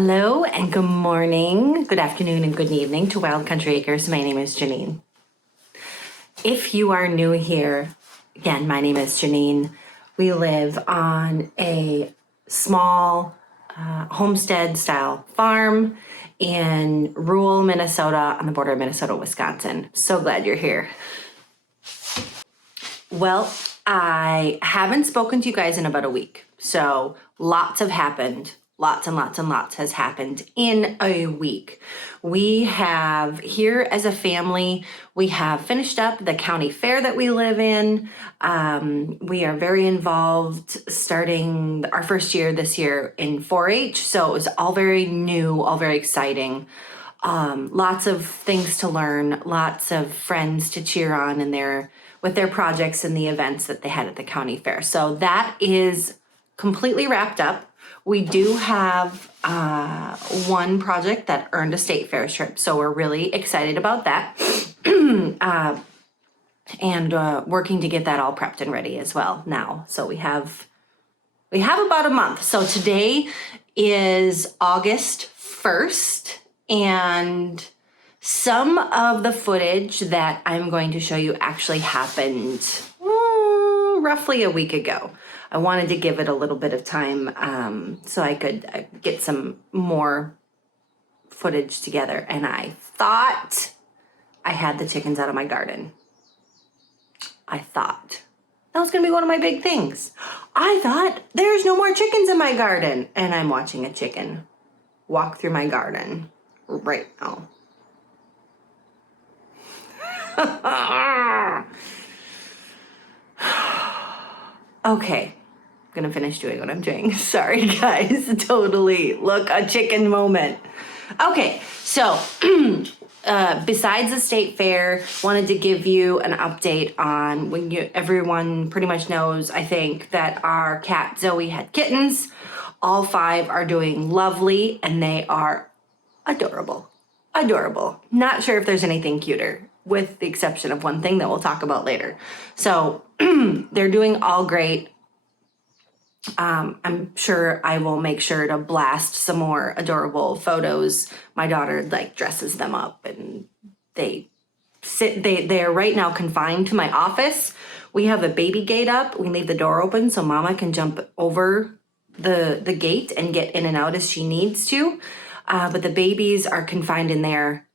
Hello and good morning, good afternoon and good evening to Wild Country Acres. My name is Janine. If you are new here, again, my name is Janine. We live on a small homestead style farm in rural Minnesota on the border of Minnesota, Wisconsin. So glad you're here. Well, I haven't spoken to you guys in about a week. So lots have happened. Lots and lots and lots has happened in a week. We have here as a family, we have finished up the county fair that we live in. We are very involved starting our first year this year in 4-H. So it was all very new, all very exciting. Lots of things to learn, lots of friends to cheer on with their projects and the events that they had at the county fair. So that is completely wrapped up. We do have one project that earned a state fair trip, so we're really excited about that. And working to get that all prepped and ready as well now. So we have about a month. So today is August 1st, and some of the footage that I'm going to show you actually happened roughly a week ago. I wanted to give it a little bit of time so I could get some more footage together. And I thought I had the chickens out of my garden. I thought that was going to be one of my big things. I thought there's no more chickens in my garden. And I'm watching a chicken walk through my garden right now. Okay. Gonna finish doing what I'm doing. Sorry guys, totally. Look, a chicken moment. Okay, so besides the state fair, wanted to give you an update on everyone pretty much knows, I think, that our cat Zoe had kittens. All 5 are doing lovely and they are adorable. Adorable. Not sure if there's anything cuter, with the exception of one thing that we'll talk about later. So they're doing all great. I'm sure I will make sure to blast some more adorable photos. My daughter dresses them up and they're right now confined to my office. We have a baby gate up. We leave the door open so mama can jump over the gate and get in and out as she needs to. But the babies are confined in there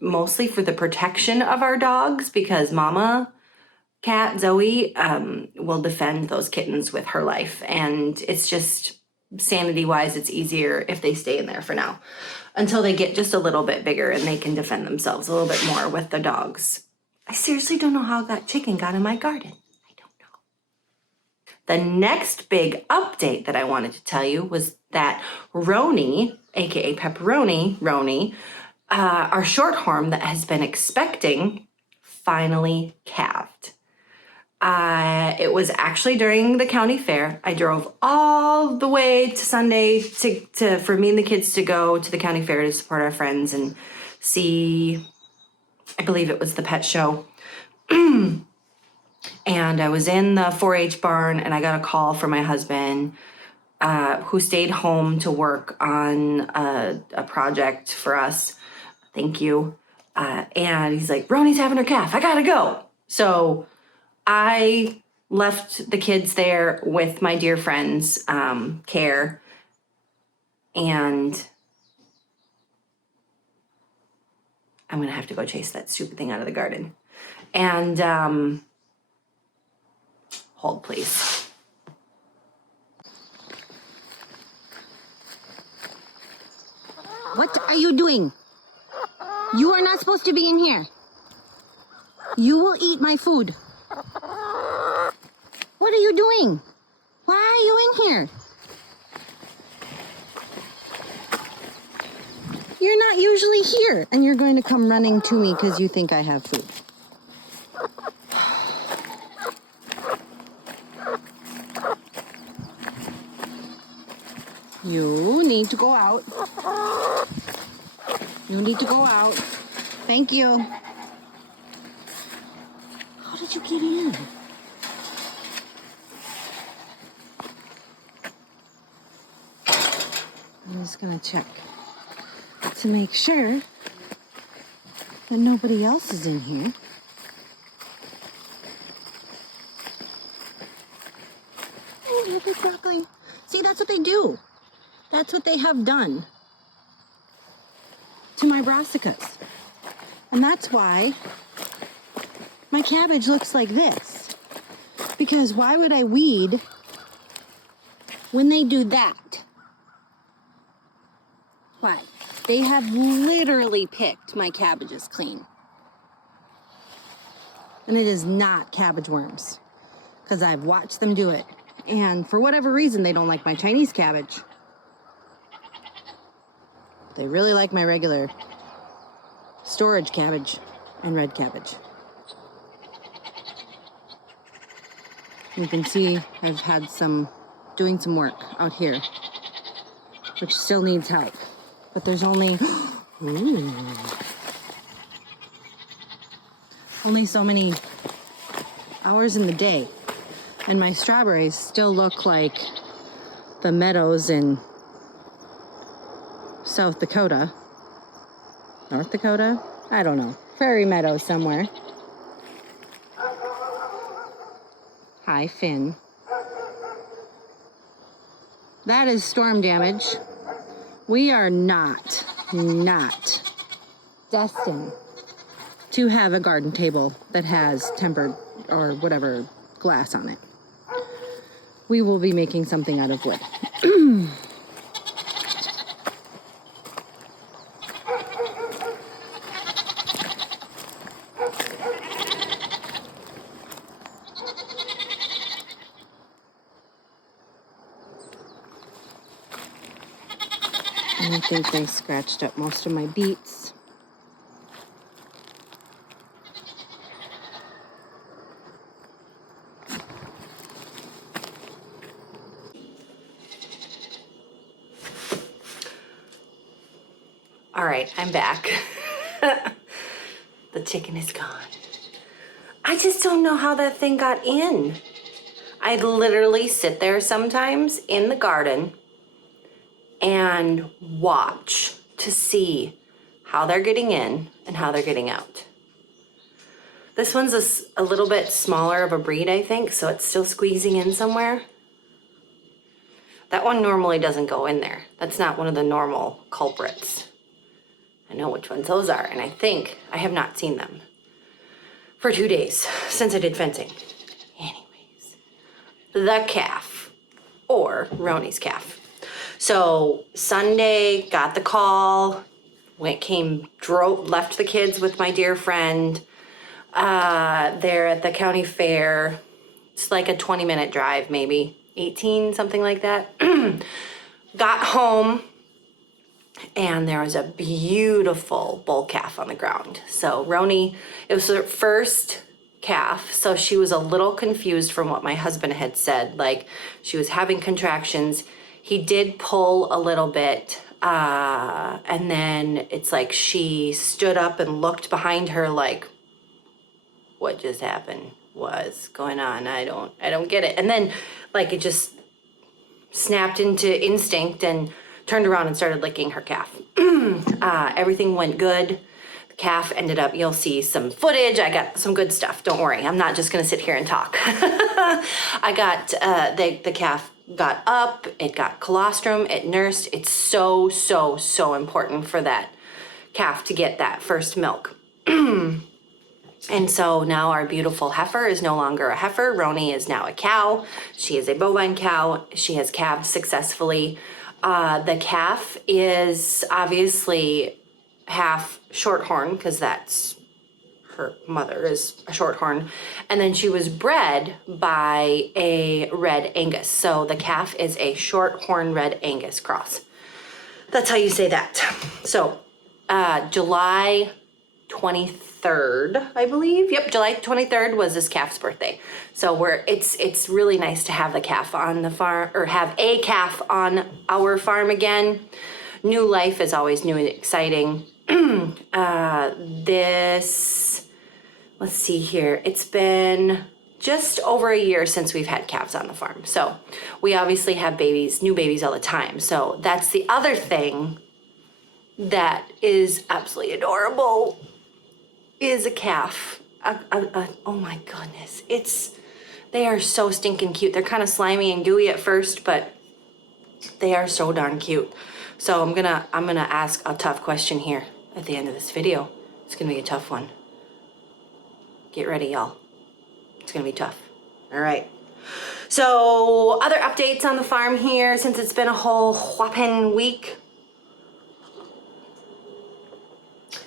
mostly for the protection of our dogs, because mama cat Zoe will defend those kittens with her life, and it's just sanity wise it's easier if they stay in there for now until they get just a little bit bigger and they can defend themselves a little bit more with the dogs. I seriously don't know how that chicken got in my garden. I don't know. The next big update that I wanted to tell you was that Roni, aka Roni, our shorthorn that has been expecting, finally calved. It was actually during the county fair. I drove all the way to Sunday for me and the kids to go to the county fair to support our friends and see, I believe it was the pet show. And I was in the 4-H barn and I got a call from my husband who stayed home to work on a project for us. Thank you. And he's like, Roni's having her calf. I gotta go. So I left the kids there with my dear friends, Care, and I'm gonna have to go chase that stupid thing out of the garden. And hold please. What are you doing? You are not supposed to be in here. You will eat my food. What are you doing? Why are you in here? You're not usually here, and you're going to come running to me because you think I have food. You need to go out. You need to go out. Thank you. How did you get in? just gonna check to make sure that nobody else is in here. Oh, look at broccoli. See, that's what they do. That's what they have done to my brassicas. And that's why my cabbage looks like this. Because why would I weed when they do that? Why? They have literally picked my cabbages clean. And it is not cabbage worms, because I've watched them do it. And for whatever reason, they don't like my Chinese cabbage. They really like my regular storage cabbage and red cabbage. You can see I've had doing some work out here, which still needs help. But there's only, only so many hours in the day. And my strawberries still look like the meadows in South Dakota. North Dakota? I don't know. Prairie meadows somewhere. Hi, Finn. That is storm damage. We are not destined to have a garden table that has tempered or whatever glass on it. We will be making something out of wood. And I think they scratched up most of my beets. All right, I'm back. The chicken is gone. I just don't know how that thing got in. I literally sit there sometimes in the garden and watch to see how they're getting in and how they're getting out. This one's a little bit smaller of a breed, I think, so it's still squeezing in somewhere. That one normally doesn't go in there. That's not one of the normal culprits. I know which ones those are, and I think I have not seen them for 2 days since I did fencing. Anyways, the calf, or Roni's calf. So Sunday, got the call, left the kids with my dear friend there at the county fair. It's like a 20-minute drive, maybe 18, something like that. Got home, and there was a beautiful bull calf on the ground. So Roni, it was her first calf, so she was a little confused from what my husband had said. Like, she was having contractions. He did pull a little bit, and then it's like she stood up and looked behind her like, what just happened? What's going on? I don't get it. And then like it just snapped into instinct and turned around and started licking her calf. Everything went good. The calf ended up, you'll see some footage. I got some good stuff. Don't worry. I'm not just going to sit here and talk. I got, the calf got up. It got colostrum. It nursed. It's so, so, so important for that calf to get that first milk. And so now our beautiful heifer is no longer a heifer. Roni is now a cow. She is a bovine cow. She has calved successfully. The calf is obviously half shorthorn, because that's her mother is a shorthorn. And then she was bred by a red Angus. So the calf is a shorthorn red Angus cross. That's how you say that. So July 23rd, I believe. Yep, July 23rd was this calf's birthday. So it's really nice to have the calf on the farm, or have a calf on our farm again. New life is always new and exciting. Let's see here. It's been just over a year since we've had calves on the farm. So we obviously have new babies all the time. So that's the other thing that is absolutely adorable, is a calf. Oh my goodness. They are so stinking cute. They're kind of slimy and gooey at first, but they are so darn cute. So I'm gonna ask a tough question here at the end of this video. It's gonna be a tough one. Get ready, y'all. It's gonna be tough. All right. So other updates on the farm here, since it's been a whole whopping week,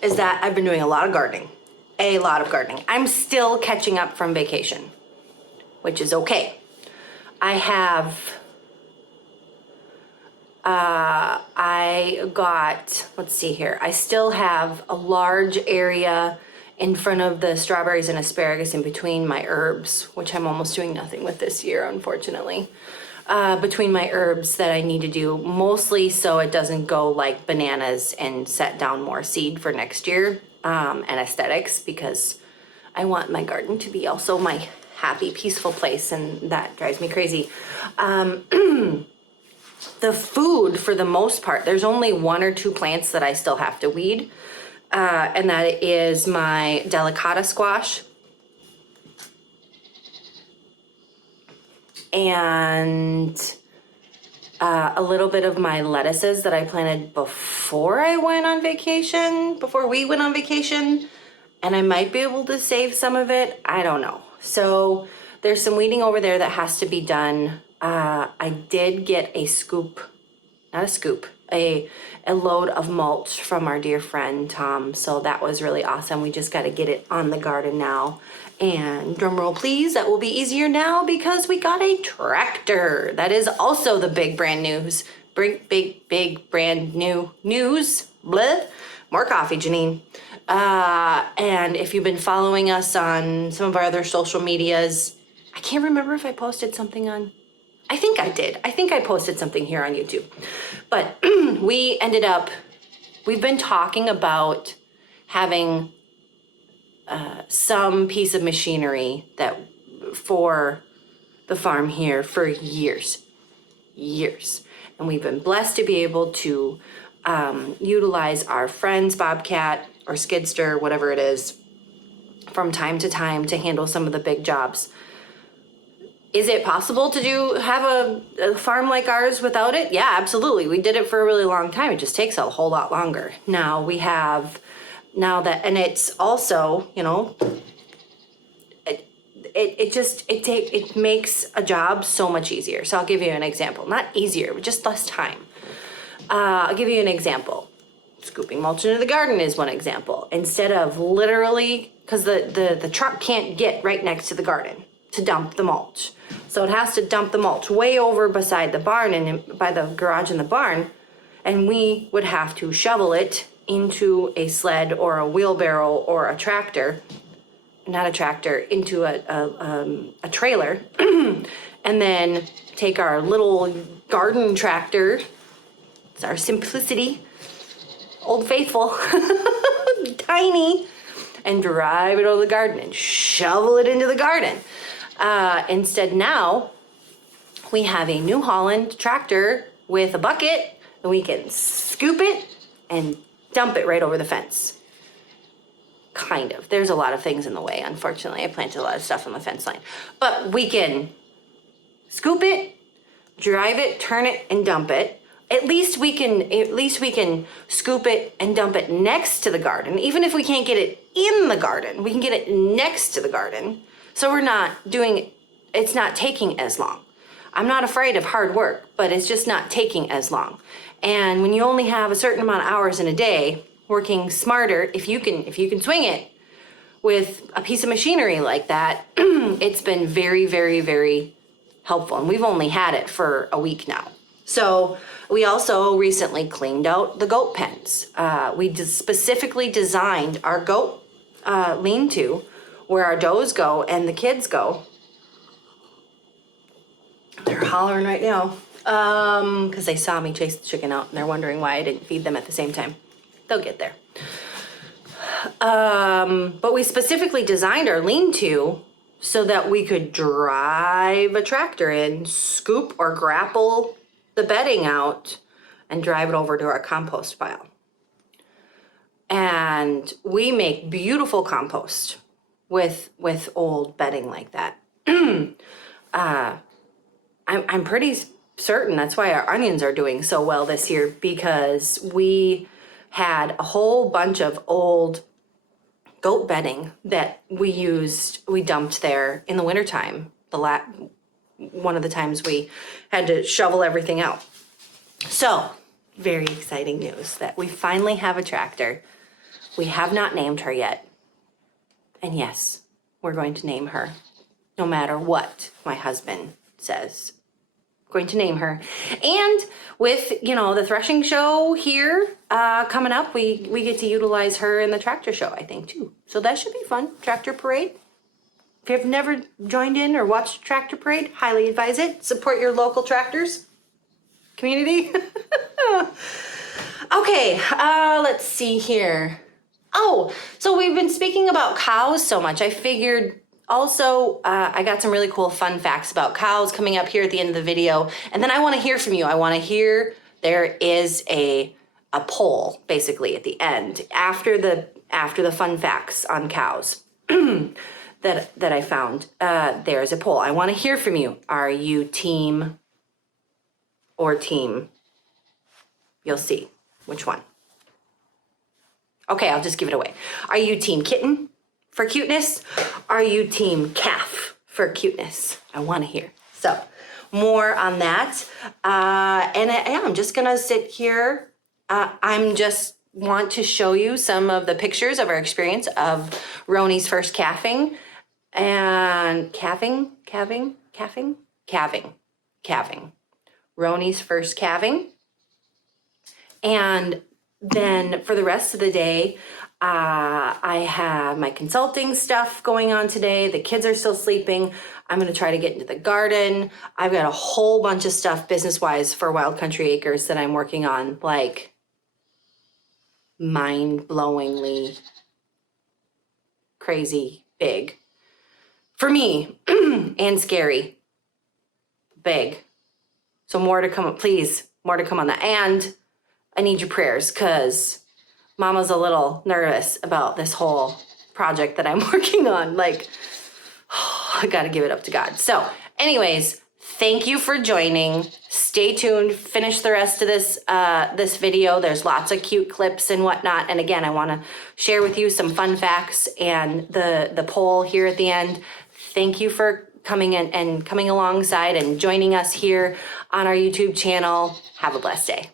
is that I've been doing a lot of gardening. I'm still catching up from vacation, which is okay. I still have a large area in front of the strawberries and asparagus in between my herbs, which I'm almost doing nothing with this year, unfortunately. Between my herbs that I need to do, mostly so it doesn't go like bananas and set down more seed for next year, and aesthetics, because I want my garden to be also my happy, peaceful place, and that drives me crazy. The food, for the most part, there's only 1 or 2 plants that I still have to weed. And that is my delicata squash and a little bit of my lettuces that I planted before we went on vacation, and I might be able to save some of it. I don't know. So there's some weeding over there that has to be done. I did get a load of mulch from our dear friend Tom, so that was really awesome. We just got to get it on the garden now, and drum roll please, that will be easier now because we got a tractor. That is also the big brand news. Big brand new news. Bleh. More coffee, Janine. And if you've been following us on some of our other social medias, I can't remember if I posted something on, I think I did. I think I posted something here on YouTube. But we've been talking about having some piece of machinery for the farm here for years. And we've been blessed to be able to utilize our friend's bobcat or skidster, whatever it is, from time to time to handle some of the big jobs. Is it possible to have a farm like ours without it? Yeah, absolutely. We did it for a really long time. It just takes a whole lot longer. Now and it's also, it makes a job so much easier. So I'll give you an example. Not easier, but just less time. I'll give you an example. Scooping mulch into the garden is one example. Instead of literally, because the truck can't get right next to the garden to dump the mulch. So it has to dump the mulch way over beside the barn and by the garage in the barn. And we would have to shovel it into a sled or a wheelbarrow or a tractor, into a trailer, and then take our little garden tractor, it's our Simplicity, Old Faithful, tiny, and drive it over the garden and shovel it into the garden. Instead now, we have a New Holland tractor with a bucket, and we can scoop it and dump it right over the fence. Kind of. There's a lot of things in the way, unfortunately. I planted a lot of stuff on the fence line. But we can scoop it, drive it, turn it, and dump it. At least we can scoop it and dump it next to the garden. Even if we can't get it in the garden, we can get it next to the garden. So it's not taking as long. I'm not afraid of hard work, but it's just not taking as long. And when you only have a certain amount of hours in a day, working smarter, if you can swing it with a piece of machinery like that, it's been very, very, very helpful. And we've only had it for a week now. So we also recently cleaned out the goat pens. We specifically designed our goat lean-to where our does go and the kids go. They're hollering right now because they saw me chase the chicken out and they're wondering why I didn't feed them at the same time. They'll get there. But we specifically designed our lean-to so that we could drive a tractor in, scoop or grapple the bedding out, and drive it over to our compost pile. And we make beautiful compost with old bedding like that. I'm pretty certain that's why our onions are doing so well this year, because we had a whole bunch of old goat bedding that we dumped there in the wintertime. One of the times we had to shovel everything out. So, very exciting news that we finally have a tractor. We have not named her yet. And yes, we're going to name her, no matter what my husband says. Going to name her. And with, the threshing show here coming up, we get to utilize her in the tractor show, I think, too. So that should be fun. Tractor parade. If you've never joined in or watched a tractor parade, highly advise it. Support your local tractors community. Okay, let's see here. Oh, so we've been speaking about cows so much. I figured also, I got some really cool fun facts about cows coming up here at the end of the video. And then I want to hear from you. I want to hear, there is a poll basically at the end after the fun facts on cows that I found. There's a poll. I want to hear from you. Are you team or team? You'll see which one. Okay, I'll just give it away. Are you team kitten for cuteness? Are you team calf for cuteness? I want to hear. So more on that. I'm just going to sit here. I'm just want to show you some of the pictures of our experience of Roni's first calving and calving. Roni's first calving. And then for the rest of the day, I have my consulting stuff going on today. The kids are still sleeping. I'm going to try to get into the garden. I've got a whole bunch of stuff business-wise for Wild Country Acres that I'm working on, like mind-blowingly crazy big. For me, and scary. Big. So more to come, please. More to come on that. And I need your prayers, because Mama's a little nervous about this whole project that I'm working on. Like, I got to give it up to God. So anyways, thank you for joining. Stay tuned. Finish the rest of this video. There's lots of cute clips and whatnot. And again, I want to share with you some fun facts and the poll here at the end. Thank you for coming in and coming alongside and joining us here on our YouTube channel. Have a blessed day.